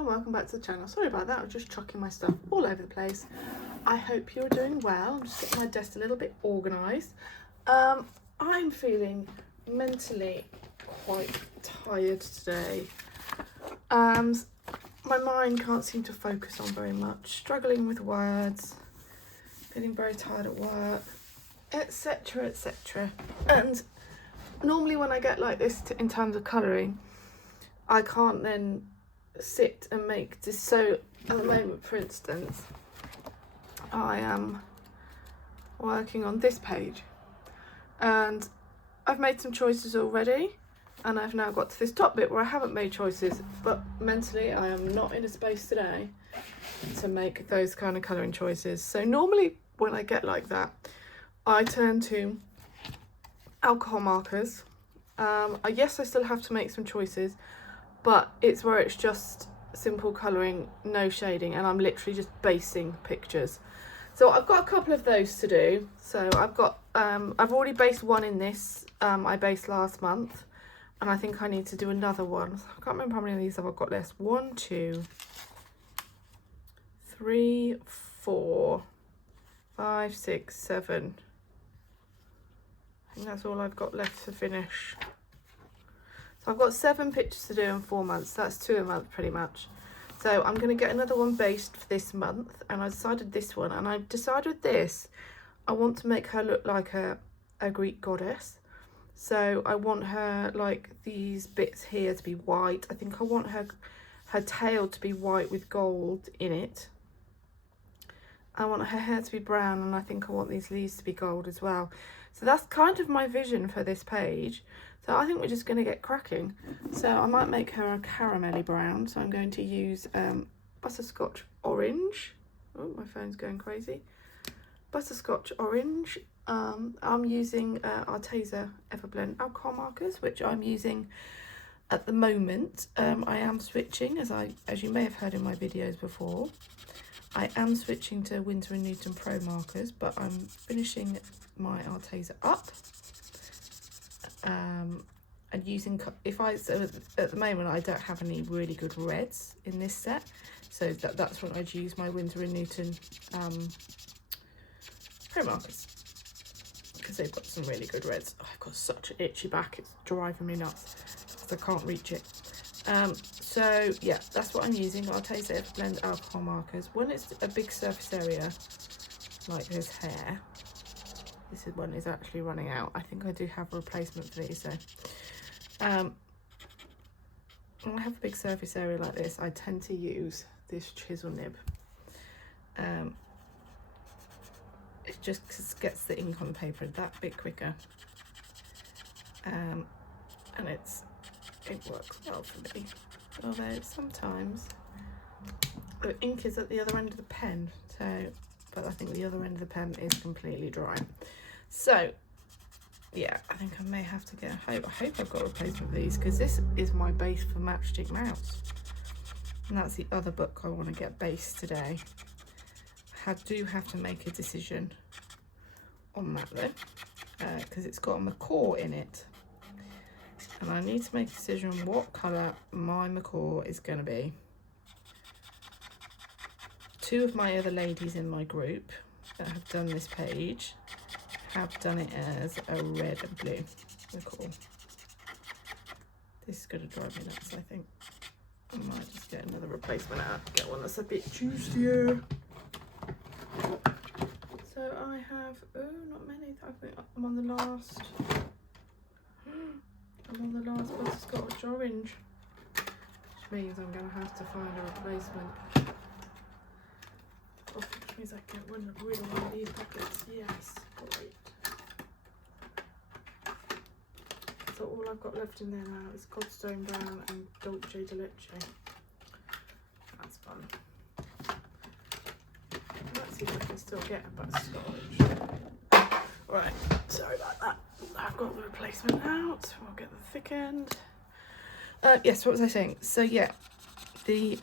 and welcome back to the channel. Sorry about that, I was just chucking my stuff all over the place. I hope you're doing well. I'm just getting my desk a little bit organised. I'm feeling mentally quite tired today. My mind can't seem to focus on very much, struggling with words, feeling very tired at work, etc, etc. And normally when I get like this in terms of colouring, I can't then sit and make this. So at the moment, for instance, I am working on this page and I've made some choices already, and I've now got to this top bit where I haven't made choices, but mentally I am not in a space today to make those kind of colouring choices. So normally when I get like that, I turn to alcohol markers. Yes, I still have to make some choices, but it's where it's just simple colouring, no shading, and I'm literally just basing pictures. So I've got a couple of those to do. So I've got I've already based one in this. I based last month, and I think I need to do another one. I can't remember how many of these I've got left. 1, 2, 3, 4, 5, 6, 7. I think that's all I've got left to finish. So I've got 7 pictures to do in 4 months. That's 2 a month pretty much. So I'm going to get another one based for this month, and I decided this one, and I've decided this. I want to make her look like a Greek goddess. So I want her like these bits here to be white. I think I want her tail to be white with gold in it. I want her hair to be brown, and I think I want these leaves to be gold as well. So that's kind of my vision for this page. So I think we're just going to get cracking. So I might make her a caramelly brown. So I'm going to use butterscotch orange. Oh, my phone's going crazy. Butterscotch orange. I'm using Arteza Everblend alcohol markers, which I'm using at the moment. I am switching, as you may have heard in my videos before. I am switching to Winsor & Newton Pro markers, but I'm finishing my Arteza up. And using, so at the moment I don't have any really good reds in this set, so that's when I'd use my Winsor & Newton Pro markers, because they've got some really good reds. Oh, I've got such an itchy back, it's driving me nuts because I can't reach it. So yeah, that's what I'm using, Arteza Everblend alcohol markers. When it's a big surface area like this hair, this one is actually running out. I think I do have a replacement for these. So when I have a big surface area like this, I tend to use this chisel nib. It just gets the ink on the paper that bit quicker, and it works well for me. Although sometimes the ink is at the other end of the pen, but I think the other end of the pen is completely dry. So yeah, I think I may have to get I hope I've got a replacement of these, because this is my base for Matchstick Mouse, and that's the other book I want to get based today. I do have to make a decision on that though, because it's got a macaw in it, and I need to make a decision on what colour my macaw is going to be. 2 of my other ladies in my group that have done this page have done it as a red and blue macaw. This is going to drive me nuts, I think. I might just get another replacement out, get one that's a bit juicier. So I have, oh, not many. I think I'm on the last. I'm on the last butterscotch orange, which means I'm going to have to find a replacement. Oh, which means I get one of really one of these pockets. Yes, great. So all I've got left in there now is Godstone Brown and Dolce de Leche. That's fun. Let's see if I can still get a butterscotch. Right, sorry about that. I've got the replacement out. We'll get the thick end. Yes, what was I saying? So yeah, they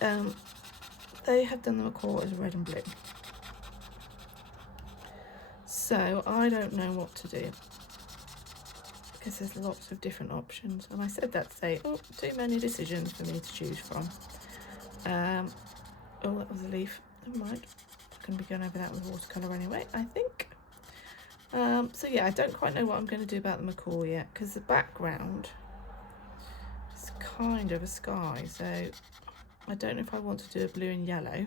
have done the macaw as red and blue. So I don't know what to do, because there's lots of different options, and I said that to say, oh, too many decisions for me to choose from. Oh, that was a leaf. Never mind. I'm going to be going over that with watercolour anyway, I think. So yeah, I don't quite know what I'm going to do about the macaw yet, because the background is kind of a sky. So I don't know if I want to do a blue and yellow,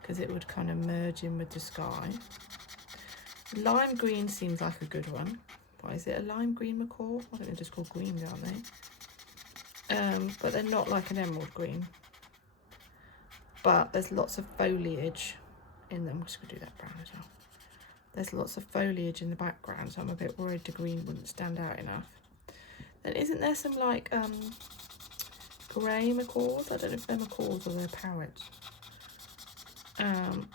because it would kind of merge in with the sky. Lime green seems like a good one. Why is it a lime green macaw? I think they're just called greens, aren't they? But they're not like an emerald green. But there's lots of foliage in them. I'm just going to do that brown as well. There's lots of foliage in the background, so I'm a bit worried the green wouldn't stand out enough. Then isn't there some like grey macaws? I don't know if they're macaws or they're parrots. And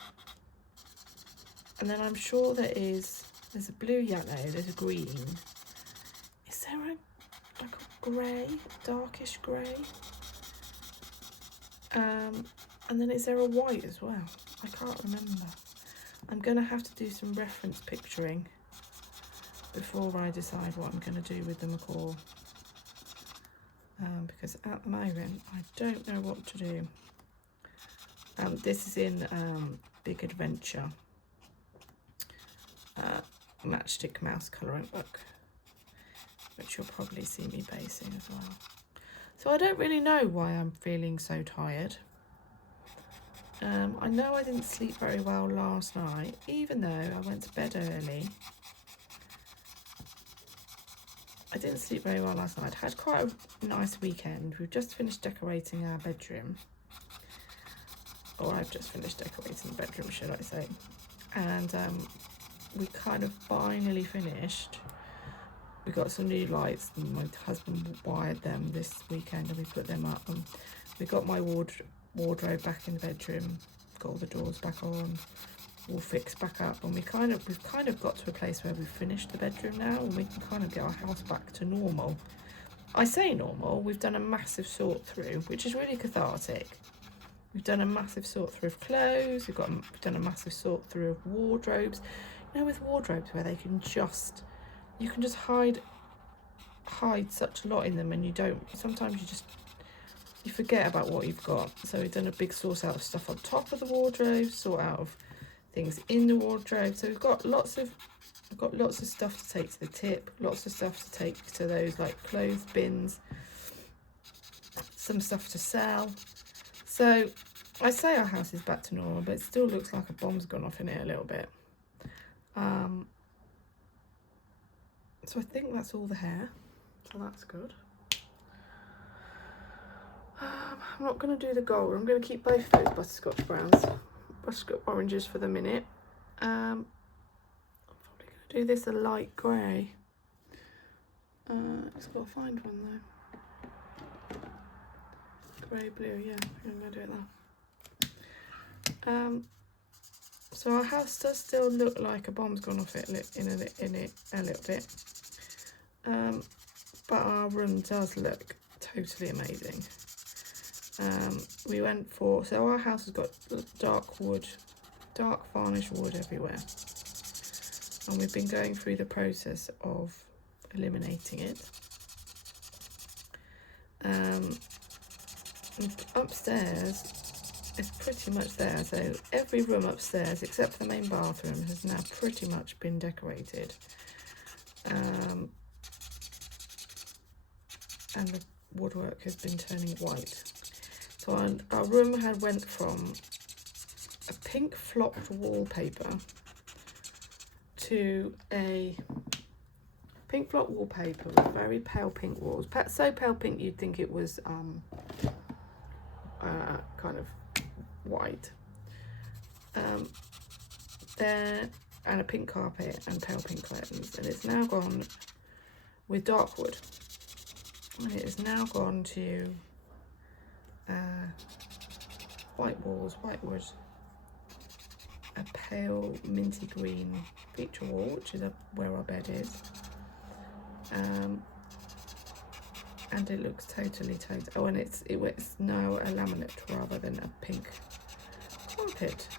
then I'm sure there's a blue, yellow, there's a green. Is there like a grey, darkish grey? And then is there a white as well? I can't remember. I'm going to have to do some reference picturing before I decide what I'm going to do with the macaw. Because at the moment I don't know what to do. This is in Big Adventure Matchstick Mouse colouring book, which you'll probably see me basing as well. So I don't really know why I'm feeling so tired. I know I didn't sleep very well last night, even though I went to bed early. I didn't sleep very well last night. I had quite a nice weekend. We've just finished decorating our bedroom. Or I've just finished decorating the bedroom, should I say. And we kind of finally finished. We got some new lights and my husband wired them this weekend and we put them up. And we got my wardrobe back in the bedroom, got all the doors back on, all fixed back up, and we've kind of got to a place where we've finished the bedroom now and we can kind of get our house back to normal. I say normal, we've done a massive sort through, which is really cathartic. We've done a massive sort through of clothes, we've done a massive sort through of wardrobes. You know, with wardrobes where you can just hide such a lot in them, and sometimes you forget about what you've got. So we've done a big sort out of stuff on top of the wardrobe, sort out of things in the wardrobe. So we've got lots of stuff to take to the tip, lots of stuff to take to those like clothes bins, some stuff to sell. So I say our house is back to normal, but it still looks like a bomb's gone off in it a little bit. So I think that's all the hair, so that's good. I'm not going to do the gold. I'm going to keep both those butterscotch browns, butterscotch oranges for the minute. I'm probably going to do this a light grey. Just got to find one though. Grey blue, yeah, I'm going to do it now. So our house does still look like a bomb's gone off it in it a little bit. But our room does look totally amazing. We went for, so our house has got dark wood, dark varnish wood everywhere. And we've been going through the process of eliminating it. Upstairs, it's pretty much there. So every room upstairs, except for the main bathroom, has now pretty much been decorated. And the woodwork has been turning white. So our room went from a pink flocked wallpaper to a pink flocked wallpaper with very pale pink walls. So pale pink you'd think it was kind of white. There, and a pink carpet and pale pink curtains, and it's now gone with dark wood. And it has now gone to white walls, white wood, a pale minty green feature wall, which is where our bed is, and it looks totally oh, and it's now a laminate rather than a pink carpet,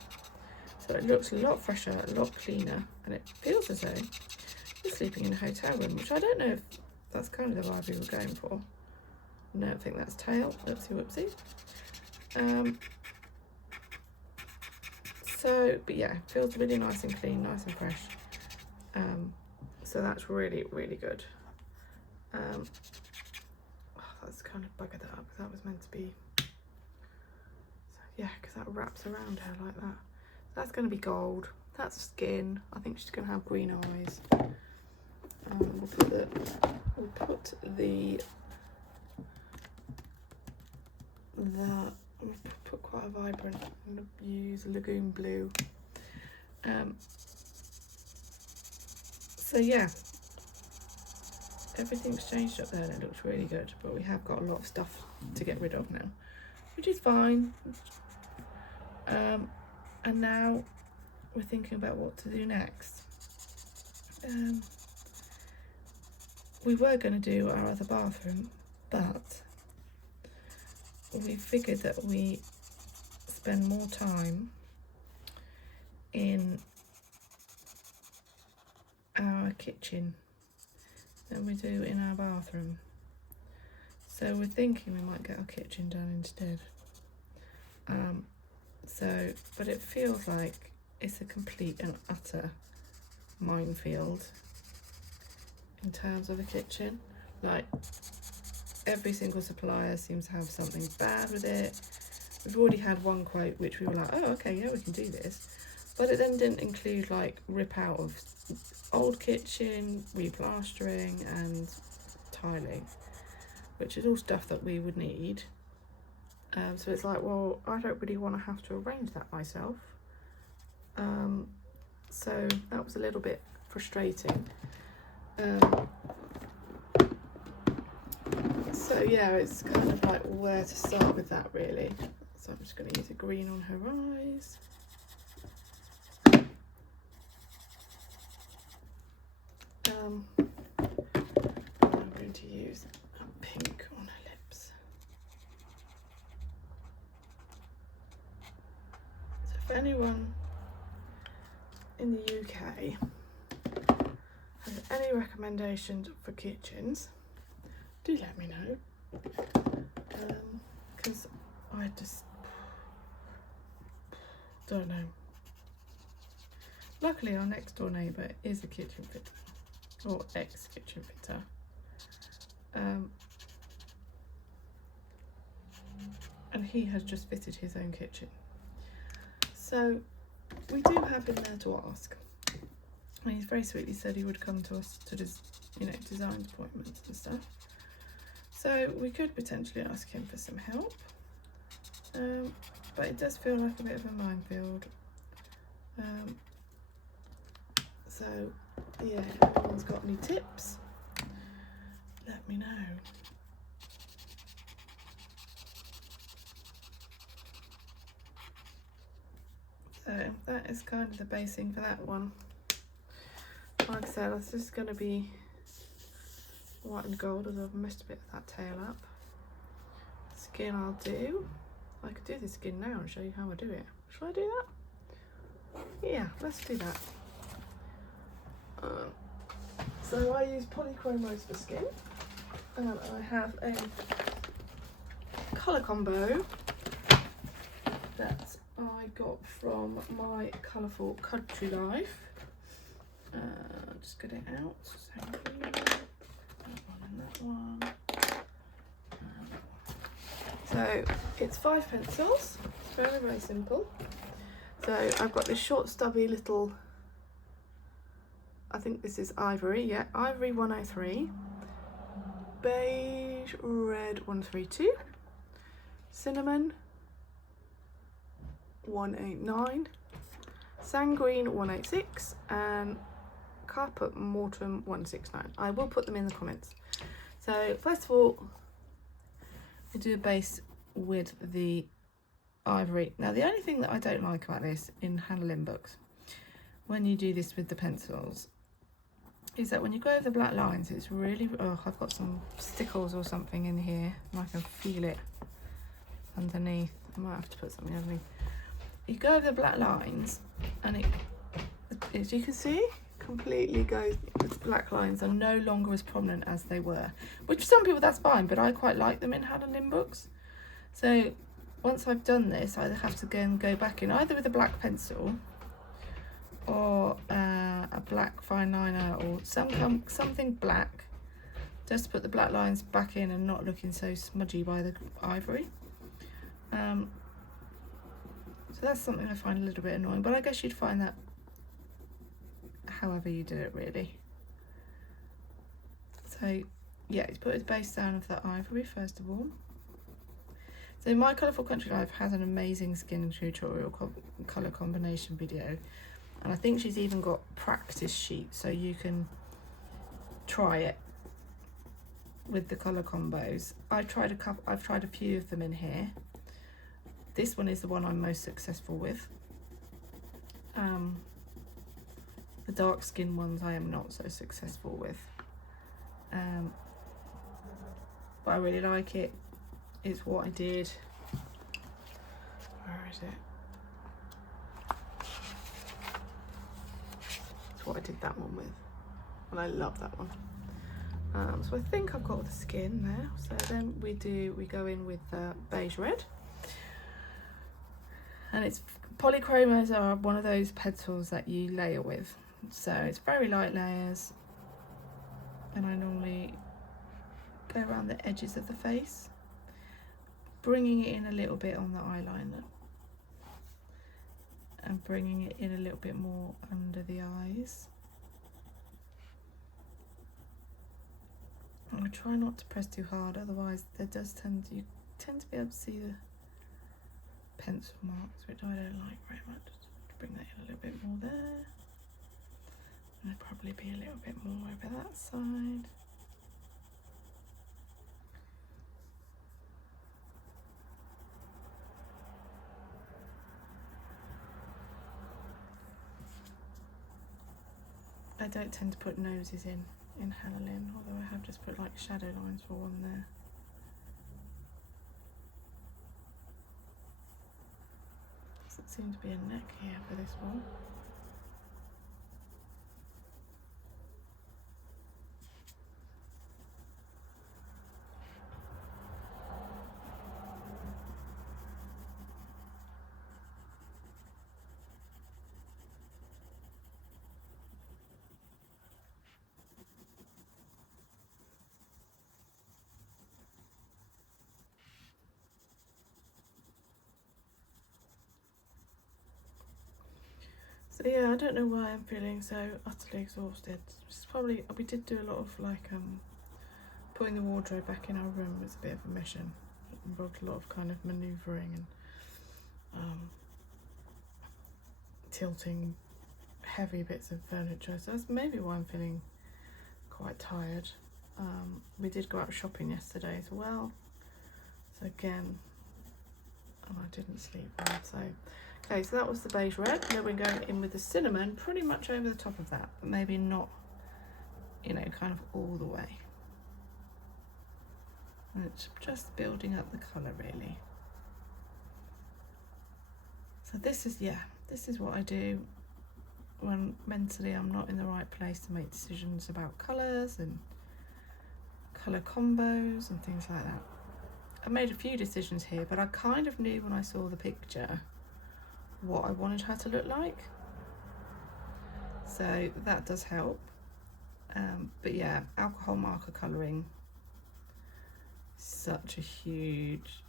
so it looks a lot fresher, a lot cleaner, and it feels as though you're sleeping in a hotel room, which I don't know if that's kind of the vibe we were going for. No, I think that's tail. Oopsie whoopsie. So, but yeah, feels really nice and clean, nice and fresh. So that's really, really good. Oh, that's kind of buggered that up because that was meant to be. So yeah, because that wraps around her like that. So that's going to be gold. That's skin. I think she's going to have green eyes. We'll put put quite a vibrant. I'm going to use Lagoon Blue. So yeah, everything's changed up there and it looks really good, but we have got a lot of stuff to get rid of now, which is fine. And now we're thinking about what to do next. We were going to do our other bathroom, but we figured that we spend more time in our kitchen than we do in our bathroom. So we're thinking we might get our kitchen done instead. But it feels like it's a complete and utter minefield in terms of a kitchen. Like, every single supplier seems to have something bad with it. We've already had one quote which we were like, oh, okay, yeah, we can do this. But it then didn't include like rip out of old kitchen, replastering and tiling, which is all stuff that we would need. So it's like, well, I don't really want to have to arrange that myself. So that was a little bit frustrating. So yeah, it's kind of like where to start with that really. So I'm just going to use a green on her eyes. I'm going to use a pink on her lips. So if anyone in the UK has any recommendations for kitchens, do let me know, because I just don't know. Luckily our next door neighbour is a kitchen fitter, or ex-kitchen fitter. And he has just fitted his own kitchen. So we do have him there to ask. And he's very sweetly said he would come to us to design appointments and stuff. So we could potentially ask him for some help. But it does feel like a bit of a minefield. So yeah, if anyone's got any tips, let me know. So that is kind of the basing for that one. Like I said, it's just going to be white and gold, as I've messed a bit of that tail up. Skin I'll do. I could do the skin now and show you how I do it. Shall I do that? Yeah, let's do that. So I use Polychromos for skin, and I have a colour combo that I got from my colourful country life. Just get it out. So that one and that one. So it's 5 pencils. It's very, very simple. So I've got this short, stubby little, I think this is Ivory, yeah, Ivory 103, Beige Red 132, Cinnamon 189, Sanguine 186, and Carpet Mortuum 169. I will put them in the comments. So first of all, we do a base with the Ivory. Now the only thing that I don't like about this in Hannah Lynn books, when you do this with the pencils, is that when you go over the black lines, it's really, oh, I've got some stickles or something in here and I can feel it underneath. I might have to put something underneath. You go over the black lines and it, as you can see, completely goes, the black lines are no longer as prominent as they were, which for some people that's fine, but I quite like them in Hannah Lynn books. So once I've done this, I either have to go back in either with a black pencil or a black fine liner or something black, just to put the black lines back in and not looking so smudgy by the ivory. So that's something I find a little bit annoying, but I guess you'd find that however you do it, really. So yeah, he's put his base down of that ivory first of all. So my Colourful Country Life has an amazing skin tutorial colour combination video, and I think she's even got practice sheets so you can try it with the colour combos. I've tried a few of them in here. This one is the one I'm most successful with. The dark skin ones I am not so successful with. But I really like it. It's what I did. Where is it? It's what I did that one with. And I love that one. So I think I've got the skin there. So then we go in with beige red. And it's Polychromos are one of those pencils that you layer with. So it's very light layers. And I normally go around the edges of the face, bringing it in a little bit on the eyeliner and bringing it in a little bit more under the eyes. I try not to press too hard, otherwise you tend to be able to see the pencil marks, which I don't like very much. Bring that in a little bit more there. And there'll probably be a little bit more over that side. I don't tend to put noses in Halloween, although I have just put like shadow lines for one there. Doesn't seem to be a neck here for this one. So yeah, I don't know why I'm feeling so utterly exhausted. It's probably, we did do a lot of like putting the wardrobe back in our room was a bit of a mission. It involved a lot of kind of manoeuvring and tilting heavy bits of furniture. So that's maybe why I'm feeling quite tired. We did go out shopping yesterday as well. So again, and I didn't sleep well, so okay, so that was the beige red. Then we're going in with the cinnamon pretty much over the top of that, but maybe not, you know, kind of all the way. And it's just building up the colour really. So this is what I do when mentally I'm not in the right place to make decisions about colours and colour combos and things like that. I made a few decisions here, but I kind of knew when I saw the picture what I wanted her to look like, so that does help. But yeah, alcohol marker colouring, such a huge,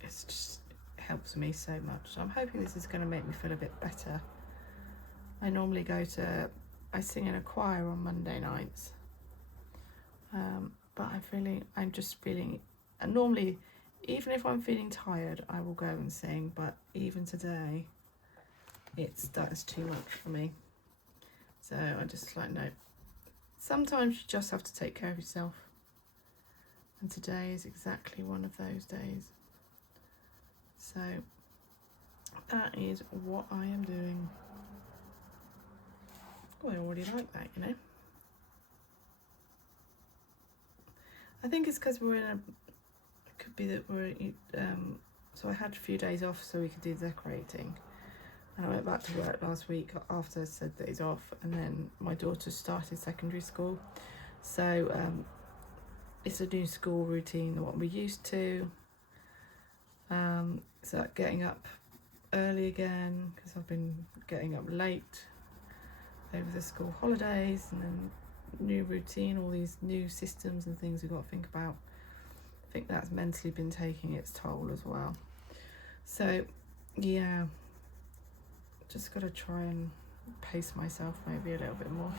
it just helps me so much. So I'm hoping this is going to make me feel a bit better. I normally I sing in a choir on Monday nights, but I'm just feeling, and normally even if I'm feeling tired I will go and sing, but even today that is too much for me. So I just like, no, sometimes you just have to take care of yourself, and today is exactly one of those days. So that is what I am doing. Oh, I already like that, you know. I think it's because we're in a, it could be that we're so I had a few days off so we could do decorating. And I went back to work last week after I said that he's off, and then my daughter started secondary school. So it's a new school routine than what we're used to. So getting up early again because I've been getting up late over the school holidays, and then new routine, all these new systems and things we've got to think about. I think that's mentally been taking its toll as well. So yeah, just got to try and pace myself maybe a little bit more.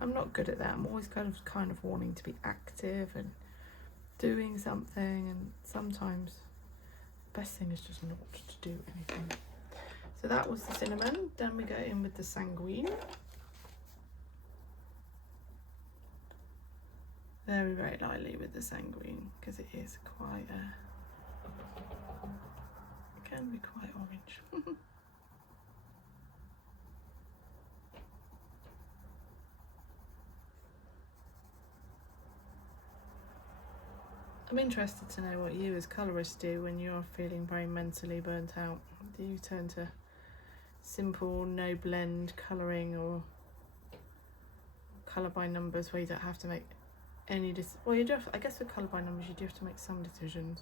I'm not good at that. I'm always kind of wanting to be active and doing something, and sometimes the best thing is just not to do anything. So that was the cinnamon. Then we go in with the sanguine. Very, very lightly with the sanguine because it is quite it can be quite orange. I'm interested to know what you as colourists do when you're feeling very mentally burnt out. Do you turn to simple, no blend colouring, or colour by numbers where you don't have to make any well, you do have, I guess with colour by numbers you do have to make some decisions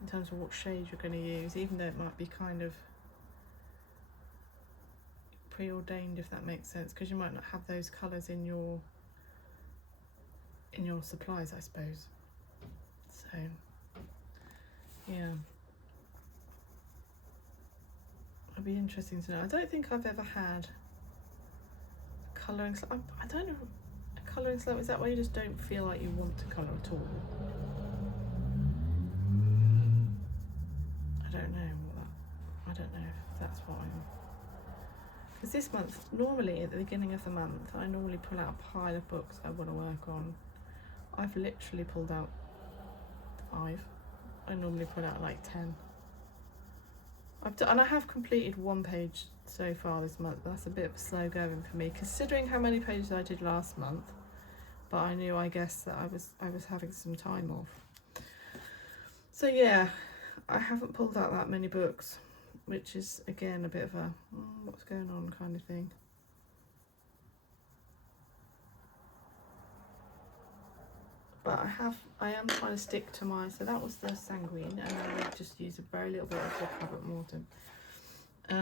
in terms of what shade you're going to use, even though it might be kind of preordained, if that makes sense, because you might not have those colours in your supplies, I suppose. So yeah, it'd be interesting to know. I don't think I've ever had a colouring slip. I don't know, a colouring slip, is that where you just don't feel like you want to colour at all? I don't know I don't know if that's what I'm, because this month, normally at the beginning of the month, I normally pull out a pile of books I want to work on. I've literally pulled out 5. I normally put out like 10. And I have completed 1 page so far this month. That's a bit of slow going for me, considering how many pages I did last month. But I knew, I guess, that I was having some time off. So yeah, I haven't pulled out that many books, which is again a bit of a what's going on kind of thing. But I am trying to stick to my, so that was the sanguine, and I just use a very little bit of the Cabot Mortem. I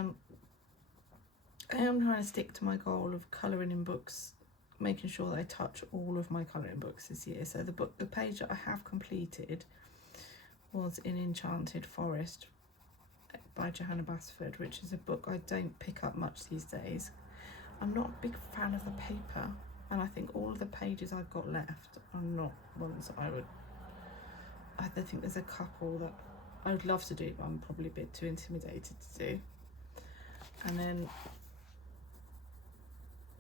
am trying to stick to my goal of colouring in books, making sure that I touch all of my colouring books this year. So the page that I have completed was in Enchanted Forest by Johanna Basford, which is a book I don't pick up much these days. I'm not a big fan of the paper, and I think all of the pages I've got left are not ones that I don't think there's a couple that I would love to do, but I'm probably a bit too intimidated to do. And then,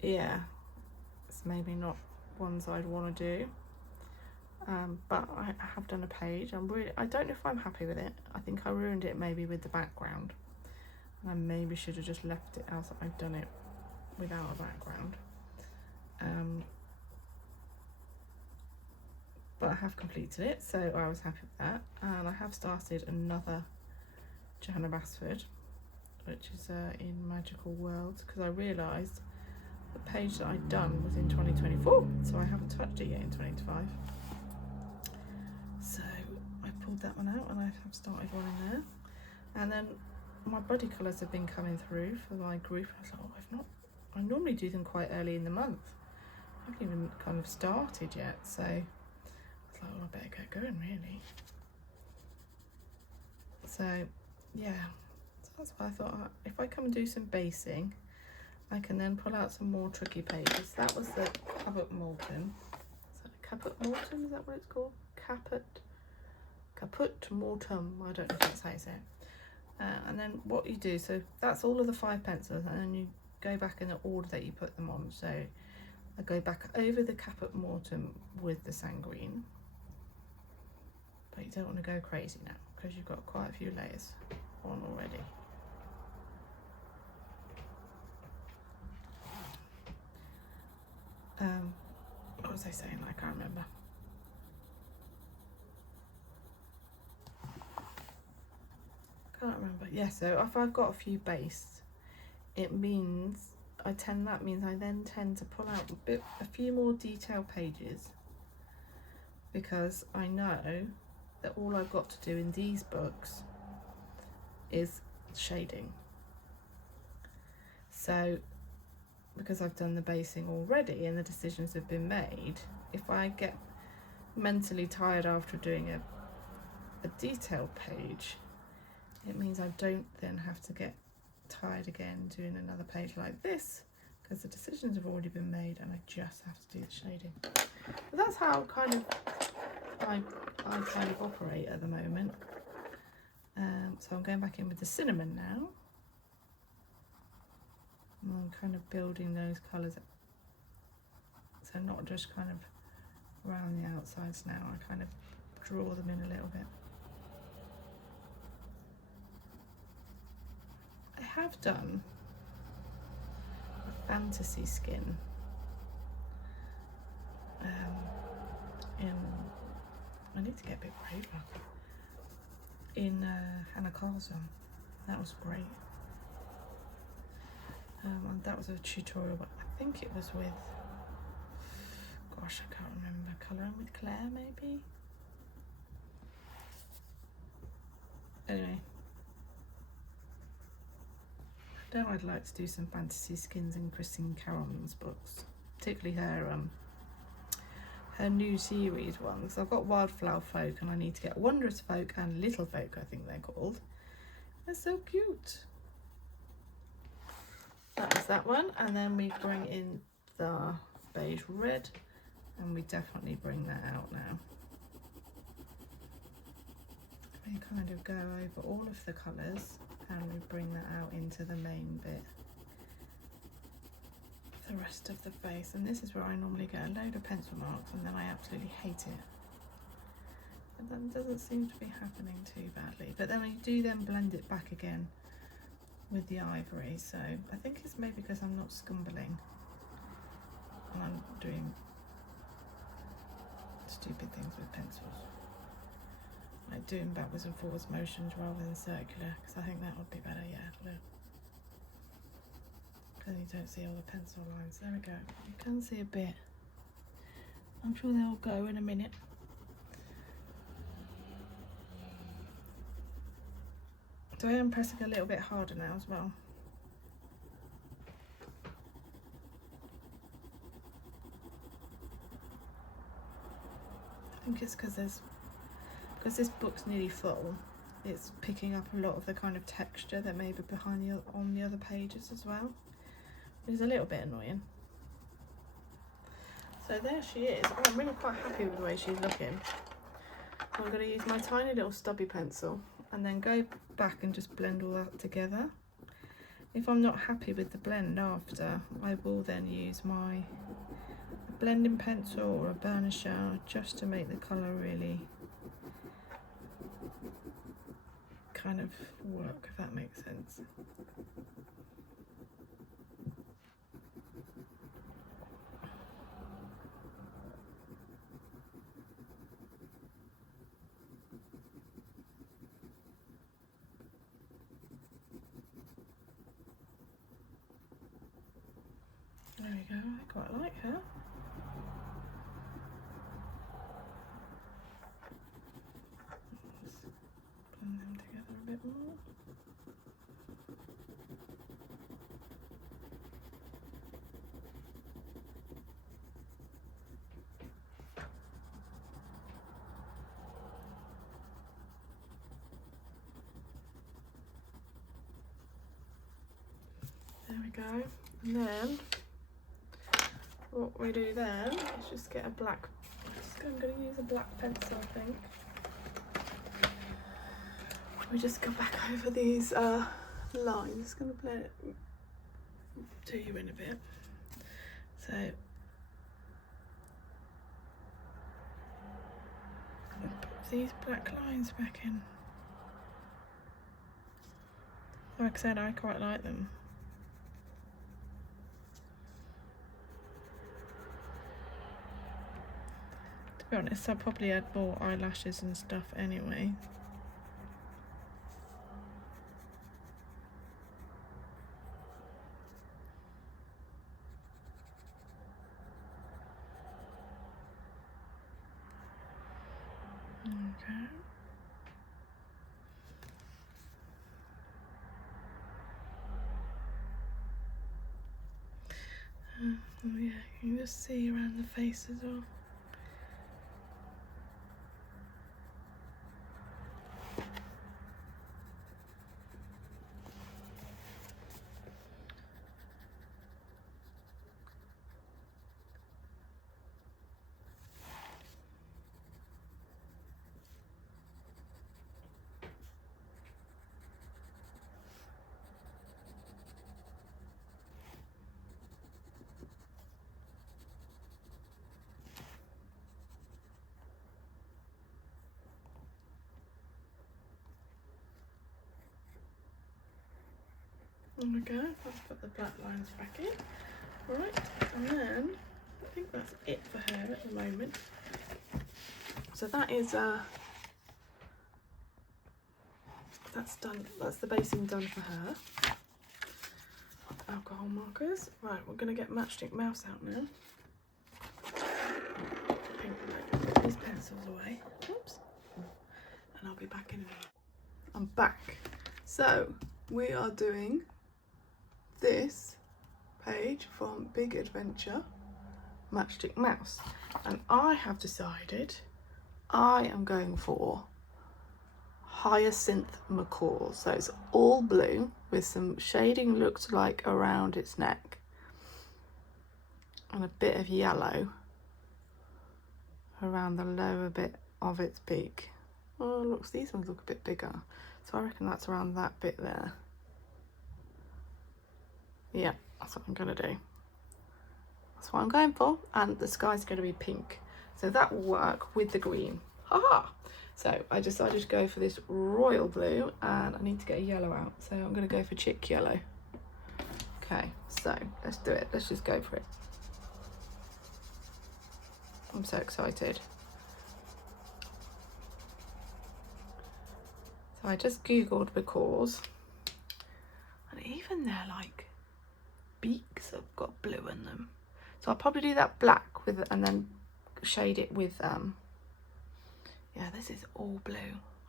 yeah, it's maybe not ones I'd want to do. But I have done a page. I don't know if I'm happy with it. I think I ruined it maybe with the background. And I maybe should have just left it as I've done it without a background. But I have completed it, so I was happy with that. And I have started another Johanna Basford, which is in Magical Worlds, because I realised the page that I'd done was in 2024, so I haven't touched it yet in 2025. So I pulled that one out and I have started one in there. And then my body colours have been coming through for my group. I was like, I normally do them quite early in the month. I haven't even kind of started yet, so I was like, well, I better get going really. So yeah, so that's why I thought if I come and do some basing, I can then pull out some more tricky pages. That was the Cabot Mortem. Is that Cabot Mortem? Is that what it's called? Caput Mortum. I don't know if that's how you say it. And then what you do, so that's all of the 5 pencils, and then you go back in the order that you put them on. So I go back over the Caput Mortem with the sanguine, but you don't want to go crazy now because you've got quite a few layers on already. What was I saying? I can't remember. Yeah, so if I've got a few based, it means that means I then tend to pull out a few more detailed pages, because I know that all I've got to do in these books is shading. So because I've done the basing already and the decisions have been made, if I get mentally tired after doing a detailed page, it means I don't then have to get tired again doing another page like this, because the decisions have already been made and I just have to do the shading. But that's how kind of I kind of operate at the moment. So I'm going back in with the cinnamon now. And I'm kind of building those colours, so not just kind of around the outsides now, I kind of draw them in a little bit. I have done a fantasy skin I need to get a bit braver, in Hannah Carlson. That was great. And that was a tutorial, but I think it was with, gosh, I can't remember, Colouring with Claire maybe? Anyway, I know I'd like to do some fantasy skins in Christine Caron's books, particularly her new series ones. I've got Wildflower Folk and I need to get Wondrous Folk and Little Folk, I think they're called. They're so cute. That was that one, and then we bring in the beige red, and we definitely bring that out now. We kind of go over all of the colours and we bring that out into the main bit, the rest of the face. And this is where I normally get a load of pencil marks and then I absolutely hate it. But that doesn't seem to be happening too badly. But then I do then blend it back again with the ivory, so I think it's maybe because I'm not scumbling and I'm doing stupid things with pencils, like doing backwards and forwards motions rather than circular, because I think that would be better. Yeah, look, because you don't see all the pencil lines. There we go, you can see a bit. I'm sure they'll go in a minute. So I am pressing a little bit harder now as well. I think it's because this book's nearly full, it's picking up a lot of the kind of texture that may be behind on the other pages as well, which is a little bit annoying. So there she is. Oh, I'm really quite happy with the way she's looking. I'm going to use my tiny little stubby pencil and then go back and just blend all that together. If I'm not happy with the blend after, I will then use my blending pencil or a burnisher just to make the colour really kind of work, if that makes sense. There we go, I quite like her. Let's blend them together a bit more. There we go, and then what we do then is just get a black, I'm going to use a black pencil, I think. We just go back over these lines. Just going to blend it to you in a bit. So put these black lines back in. Like I said, I quite like them. To be honest, I'll probably add more eyelashes and stuff anyway. Okay. You just see around the face as well. There we go, let's put the black lines back in. Right, and then I think that's it for her at the moment. So that is that's done, that's the basing done for her. Alcohol markers. Right, we're gonna get Matchstick Mouse out now. Put these pencils away. Oops. And I'll be back in a minute. I'm back. So we are doing this page from Big Adventure Matchstick Mouse, and I have decided I am going for Hyacinth Macaw. So it's all blue with some shading looked like around its neck and a bit of yellow around the lower bit of its beak. Oh look, these ones look a bit bigger, so I reckon that's around that bit there. Yeah, that's what I'm gonna do. That's what I'm going for, and the sky's going to be pink, so that will work with the green. Haha! So I decided to go for this royal blue, and I need to get a yellow out, so I'm going to go for chick yellow. Okay, so let's do it. Let's just go for it. I'm so excited. So I just googled macaws, and even their like beaks have got blue in them. So I'll probably do that black with, and then shade it with yeah, this is all blue.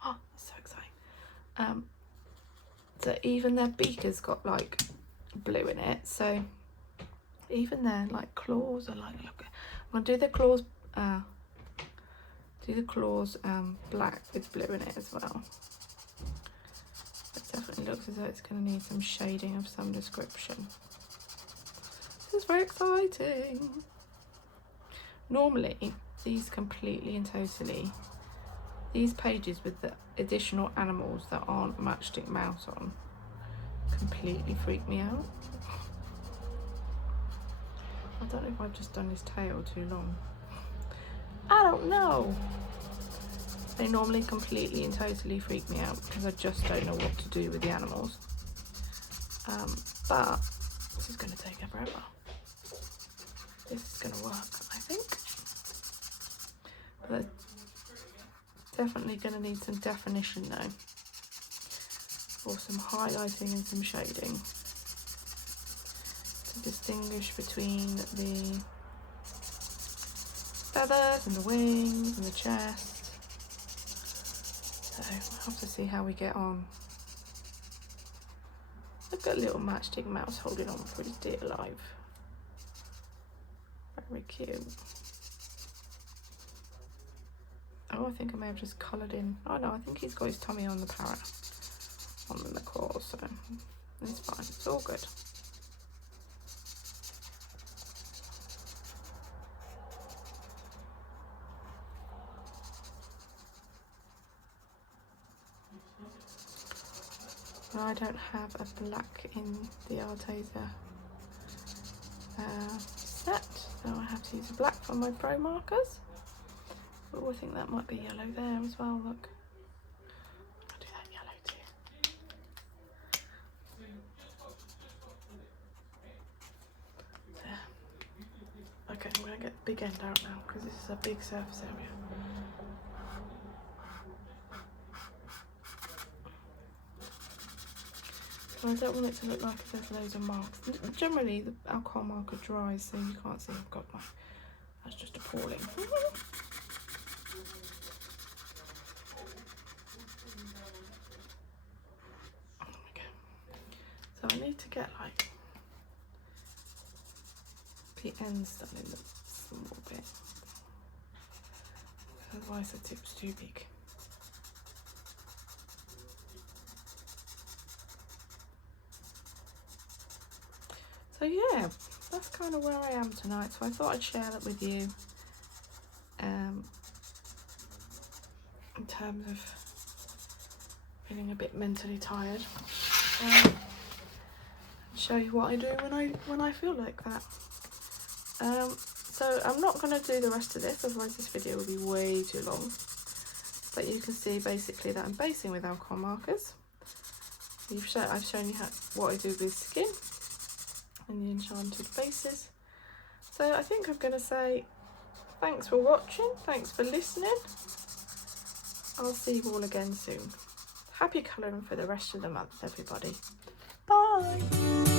Oh, that's so exciting. So even their beak has got like blue in it. So even their like claws are like, look, I'm gonna do the claws black with blue in it as well. It definitely looks as though it's gonna need some shading of some description. This is very exciting. Normally these completely and totally, these pages with the additional animals that aren't Matchstick Mouse on, completely freak me out. I don't know if I've just done his tail too long. I don't know. They normally completely and totally freak me out because I just don't know what to do with the animals. But this is going to take forever. This is going to work, I think. But definitely going to need some definition though, or some highlighting and some shading to distinguish between the feathers and the wings and the chest. So we'll have to see how we get on. I've got a little Matchstick Mouse holding on for his dear life. Very cute. Oh, I think I may have just coloured in. Oh no, I think he's got his tummy on the parrot, on the macaw, so it's fine. It's all good. I don't have a black in the Arteza set, so I have to use black for my pro markers. Oh, I think that might be yellow there as well, look. I'll do that yellow too. There. Okay, I'm going to get the big end out now because this is a big surface area. So I don't want it to look like there's loads of marks. Generally, the alcohol marker dries, so you can't see I've got my... That's just appalling. There we go. So I need to get like the ends done in the small bit. Otherwise the tip's too big. So yeah, that's kind of where I am tonight. So I thought I'd share that with you. In terms of feeling a bit mentally tired, and show you what I do when I feel like that. So I'm not going to do the rest of this, otherwise this video will be way too long. But you can see basically that I'm basing with alcohol markers. I've shown you what I do with skin and the enchanted bases. So I think I'm going to say thanks for watching, thanks for listening. I'll see you all again soon. Happy colouring for the rest of the month, everybody. Bye!